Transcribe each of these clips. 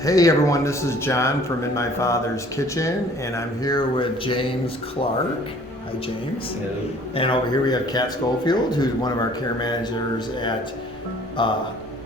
Hey everyone, this is John from In My Father's Kitchen, and I'm here with James Clark. Hi James. Hello. And over here we have Kat Schofield, who's one of our care managers at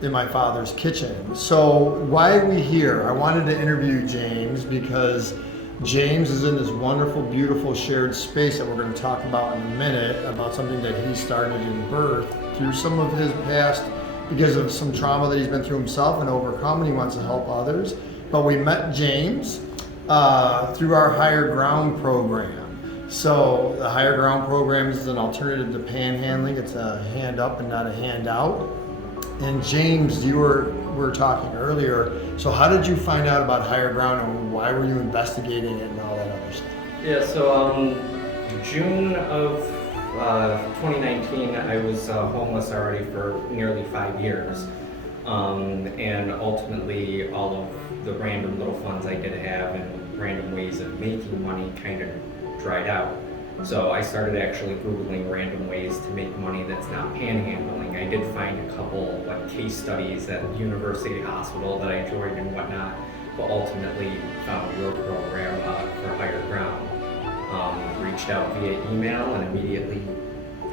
In My Father's Kitchen. So why are we here? I wanted to interview James because James is in this wonderful, beautiful shared space that we're going to talk about in a minute, about something that he started in birth through some of his past, because of some trauma that he's been through himself and overcome, and he wants to help others. But we met James through our Higher Ground program. So the Higher Ground program is an alternative to panhandling. It's a hand up and not a hand out. And James, we were talking earlier, so how did you find out about Higher Ground and why were you investigating it and all that other stuff? Yeah, so June of 2019, I was homeless already for nearly 5 years. And ultimately, all of the random little funds I did have and random ways of making money kind of dried out. So I started actually Googling random ways to make money that's not panhandling. I did find a couple case studies at University Hospital that I joined and whatnot, but ultimately found your program for Higher Ground. Reached out via email and immediately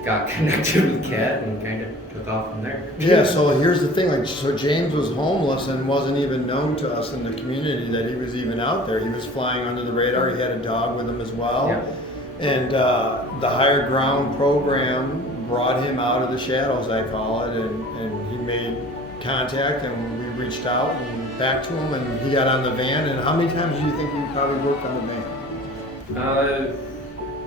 got connected with Kat and kind of took off from there. Yeah, so here's the thing, so James was homeless and wasn't even known to us in the community that he was even out there. He was flying under the radar. He had a dog with him as well. Yeah. And the Higher Ground program brought him out of the shadows, I call it, and he made contact, and we reached out and back to him, and he got on the van. And how many times do you think we probably worked on the van?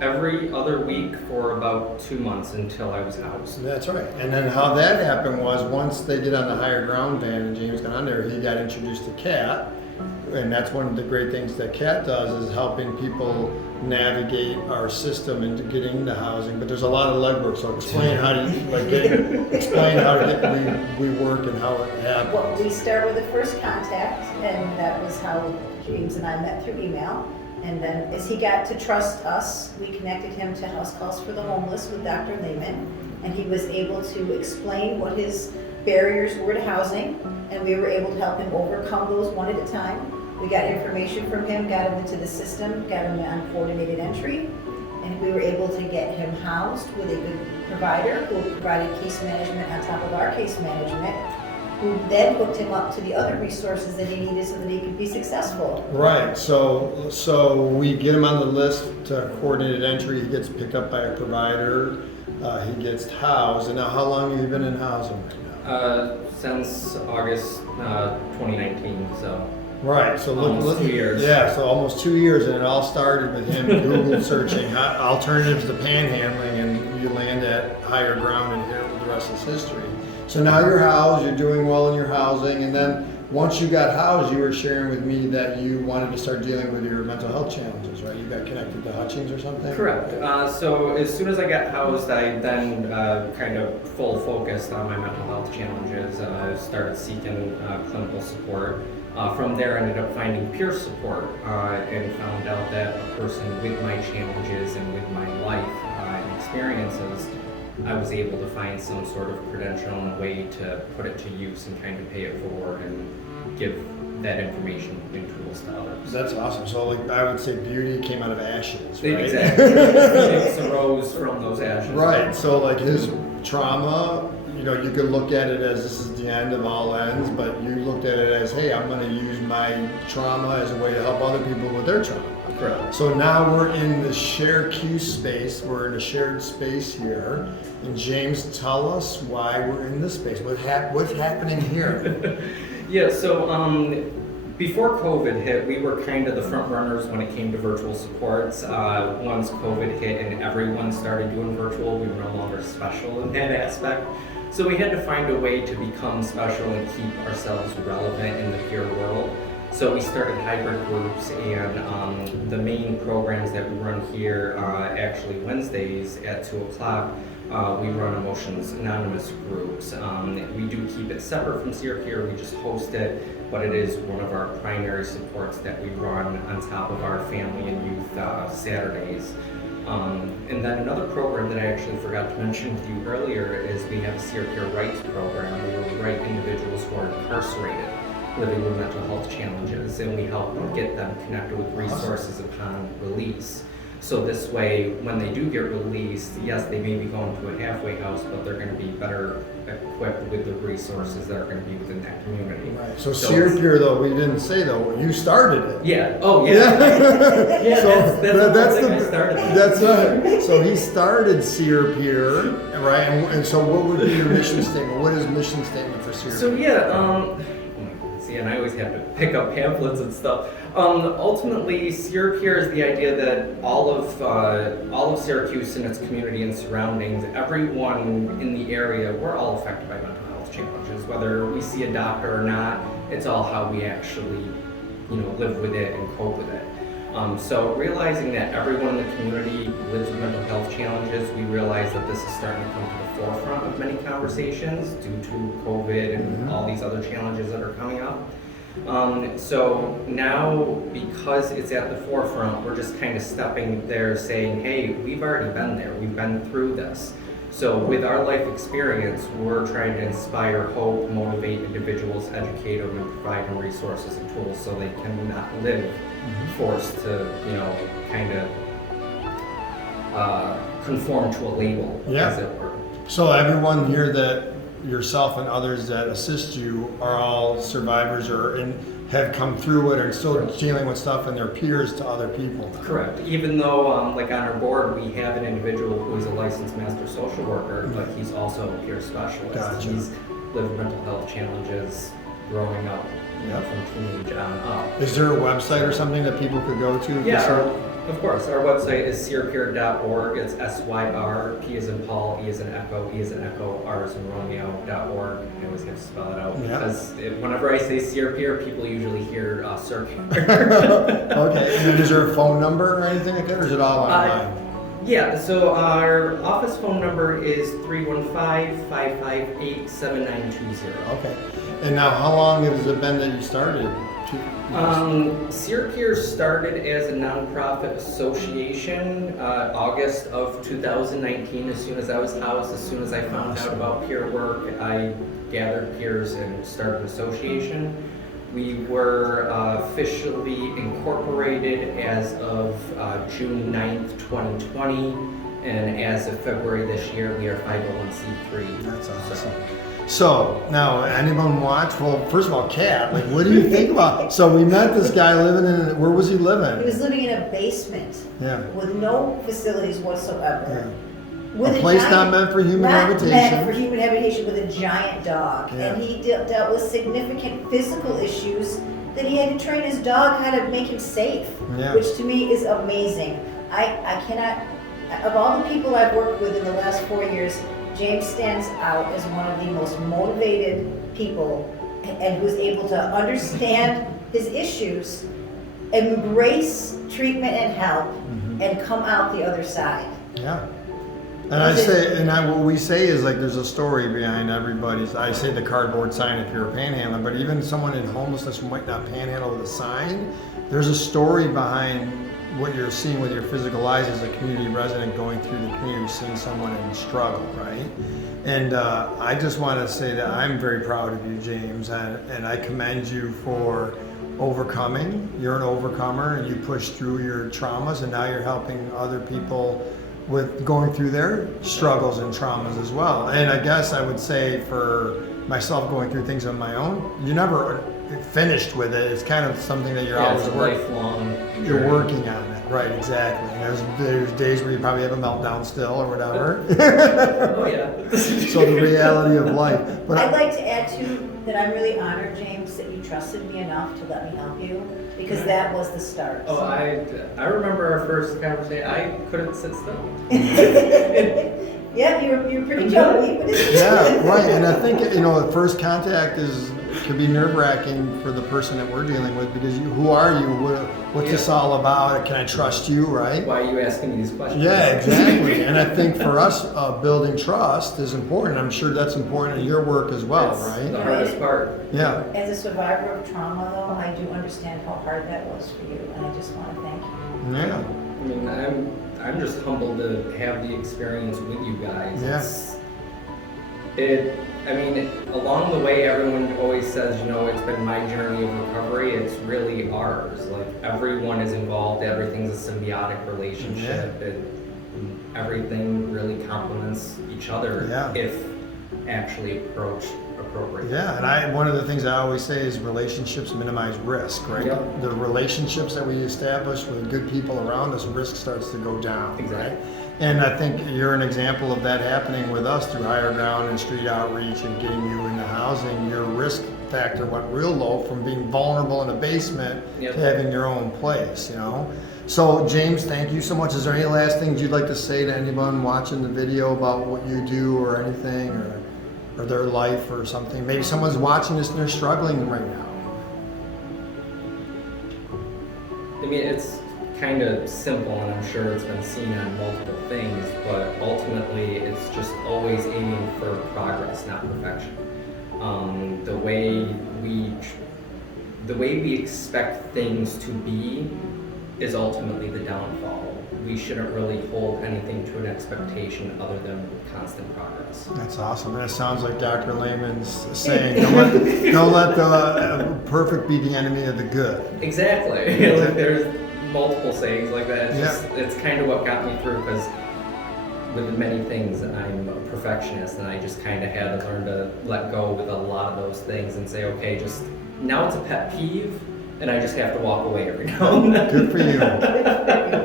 Every other week for about 2 months until I was housed. That's right. And then how that happened was once they get on the Higher Ground van and James got on there, he got introduced to Kat. And that's one of the great things that Kat does, is helping people navigate our system into getting into housing. But there's a lot of legwork, so explain how to we work and how it happens. Well, we start with the first contact, and that was how James and I met through email. And then as he got to trust us, we connected him to House Calls for the Homeless with Dr. Lehman, and he was able to explain what his barriers were to housing, and we were able to help him overcome those one at a time. We got information from him, got him into the system, got him on coordinated entry, and we were able to get him housed with a good provider who provided case management on top of our case management, who then hooked him up to the other resources that he needed so that he could be successful. Right, so we get him on the list to coordinated entry, he gets picked up by a provider, he gets housed. And now how long have you been in housing right now? Since August 2019, so. Right, so almost 2 years. Yeah, so almost 2 years, and it all started with him Google searching alternatives to panhandling, and you land at Higher Ground, and here the rest is history. So now you're housed, you're doing well in your housing, and then once you got housed, you were sharing with me that you wanted to start dealing with your mental health challenges, right? You got connected to Hutchings or something? Correct. So as soon as I got housed, I then kind of full focused on my mental health challenges. I started seeking clinical support. From there, I ended up finding peer support and found out that a person with my challenges and with my life and experiences, I was able to find some sort of credential and a way to put it to use and kind of pay it forward and give that information and tools to others. That's awesome. So I would say beauty came out of ashes, right? Exactly. Phoenix arose from those ashes. Right, so his trauma, you could look at it as this is the end of all ends, but you looked at it as, hey, I'm going to use my trauma as a way to help other people with their trauma. Correct. So now we're in the shared Q space, we're in a shared space here, and James, tell us why we're in this space. What's happening here? Yeah, so before COVID hit, we were kind of the front runners when it came to virtual supports. Once COVID hit and everyone started doing virtual, we were no longer special in that aspect. So we had to find a way to become special and keep ourselves relevant in the peer world. So we started hybrid groups, and the main programs that we run here, actually Wednesdays at 2 o'clock, we run Emotions Anonymous groups. We do keep it separate from Seer here, we just host it, but it is one of our primary supports that we run on top of our family and youth Saturdays. And then another program that I actually forgot to mention to you earlier is we have a Seer Care Rights program where we write individuals who are incarcerated. living with mental health challenges, and we help get them connected with resources upon release. So this way, when they do get released, yes, they may be going to a halfway house, but they're going to be better equipped with the resources that are going to be within that community. Right. So Seer Peer, though, we didn't say though, you started it. Yeah. Oh, yeah. Yeah. So that's the thing I started. That's right. So he started Seer Peer, right? And so, what would be your mission statement? What is mission statement for Seer? So yeah. See, and I always have to pick up pamphlets and stuff. Ultimately, Seer Peer is the idea that all of Syracuse and its community and surroundings, everyone in the area, we're all affected by mental health challenges. Whether we see a doctor or not, it's all how we actually, live with it and cope with it. So realizing that everyone in the community lives with mental health challenges, we realize that this is starting to come to the forefront of many conversations due to COVID and all these other challenges that are coming up. So now, because it's at the forefront, we're just kind of stepping there saying, hey, we've already been there, we've been through this. So with our life experience, we're trying to inspire hope, motivate individuals, educate them, and provide them resources and tools so they can not live forced to, kind of conform to a label, as it were. So everyone here that yourself and others that assist you are all survivors and have come through it and still dealing with stuff and they're peers to other people. Correct. Even though, like on our board, we have an individual who is a licensed master social worker, but he's also a peer specialist. Gotcha. He's lived mental health challenges growing up, from teenage on up. Is there a website or something that people could go to? Yeah, of course. Our website is seerpeer.org. It's SYR, P as in Paul, E as in Echo, E as in Echo, R as in Romeo.org. I always have to spell it out because whenever I say Seer Peer, people usually hear Seer Peer. Okay. And then is there a phone number or anything like that, or is it all online? Yeah, so our office phone number is 315-558-7920. Okay. And now, how long has it been that you started? Seer Peer started as a nonprofit association August of 2019. As soon as I was housed, as soon as I found out about peer work, I gathered peers and started an association. We were officially incorporated as of June 9th, 2020, and as of February this year, we are 501c3. That's awesome. So now, anyone watch? Well, first of all, Kat, like, what do you think about? So we met this guy living in. Where was he living? He was living in a basement. Yeah. With no facilities whatsoever. Yeah. With A place not meant for human habitation. Not meant for human habitation, with a giant dog. Yeah. And he dealt with significant physical issues that he had to train his dog how to make him safe. Yeah. Which to me is amazing. I cannot, of all the people I've worked with in the last 4 years, James stands out as one of the most motivated people and who's able to understand his issues, embrace treatment and help, and come out the other side. Yeah. And what we say is, like, there's a story behind everybody's. I say the cardboard sign if you're a panhandler, but even someone in homelessness who might not panhandle with a sign, there's a story behind what you're seeing with your physical eyes as a community resident going through the community, seeing someone in struggle, right? And I just want to say that I'm very proud of you, James, and I commend you for overcoming. You're an overcomer, and you pushed through your traumas, and now you're helping other people with going through their struggles and traumas as well. And I guess I would say for myself, going through things on my own, you never finished with it. It's kind of something that you're always lifelong. You're working on it, right? Exactly. And there's days where you probably have a meltdown still or whatever. Oh yeah. So the reality of life. But I'd like to add too that I'm really honored, James, that you trusted me enough to let me help you, because that was the start. Oh, I remember our first conversation. I couldn't sit still. Yeah, you're pretty chubby, but it's yeah, right. And I think the first contact could be nerve-wracking for the person that we're dealing with, because who are you? What's this all about? Can I trust you? Right? Why are you asking me these questions? Yeah, exactly. And I think for us, building trust is important. I'm sure that's important in your work as well, That's right? the hardest part. Yeah. As a survivor of trauma, though, I do understand how hard that was for you, and I just want to thank you. Yeah. I mean, I'm just humbled to have the experience with you guys. Yes. I mean, along the way, everyone always says, it's it's been my journey of recovery, it's really ours. Like everyone is involved, everything's a symbiotic relationship. Everything really complements each other if actually approached appropriately. Yeah, and one of the things I always say is relationships minimize risk, right? Yep. The relationships that we establish with good people around us, risk starts to go down. Exactly. Right? And I think you're an example of that happening with us through Higher Ground and street outreach and getting you into housing. Your risk factor went real low from being vulnerable in a basement to having your own place, you know? So James, thank you so much. Is there any last things you'd like to say to anyone watching the video about what you do or anything or their life or something? Maybe someone's watching this and they're struggling right now. I mean, it's kind of simple, and I'm sure it's been seen on multiple things, but ultimately it's just always aiming for progress, not perfection. The way we expect things to be is ultimately the downfall. We shouldn't really hold anything to an expectation other than constant progress. That's awesome. And it sounds like Dr. Lehman's saying, don't let the perfect be the enemy of the good. Exactly. Like there's multiple sayings like that. It's kind of what got me through, because with many things I'm a perfectionist, and I just kind of had to learn to let go with a lot of those things and say, okay, just now it's a pet peeve, and I just have to walk away every now and then. Good for you.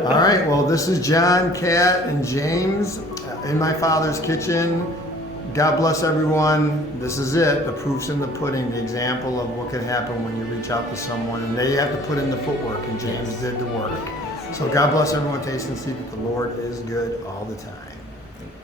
All right, well, this is John, Kat, and James in my Father's kitchen. God bless everyone. This is it. The proof's in the pudding, the example of what could happen when you reach out to someone, and they have to put in the footwork, and James did the work. So God bless everyone. Taste and see that the Lord is good all the time.